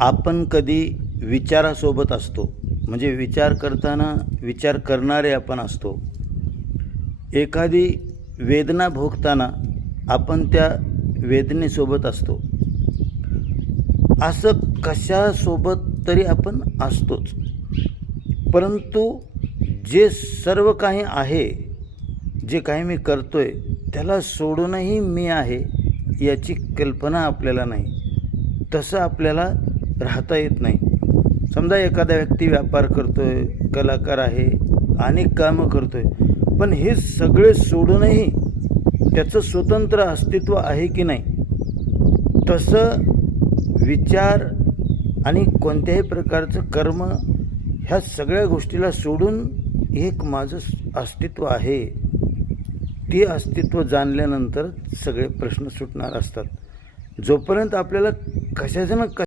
आपण कधी विचारासोबत असतो, म्हणजे विचार करताना विचार करणारे आपण असतो. एखादी वेदना भोगताना आपण त्या वेदनेसोबत असतो. असं कशासोबत तरी आपण असतोच. परंतु जे सर्व काही आहे, जे काही मी करतोय त्याला सोडूनही मी आहे याची कल्पना आपल्याला नाही. तसं आपल्याला राहता येत नाही. समजा एखादा व्यक्ती व्यापार करतोय, कलाकार आहे, अनेक कामं करतोय, पण हे सगळे सोडूनही त्याचं स्वतंत्र अस्तित्व आहे की नाही? तसं विचार आणि कोणत्याही प्रकारचं कर्म ह्या सगळ्या गोष्टीला सोडून एक माझं अस्तित्व आहे. ते अस्तित्व जाणल्यानंतर सगळे प्रश्न सुटणार असतात. जोपर्यंत आपल्याला कशाचं ना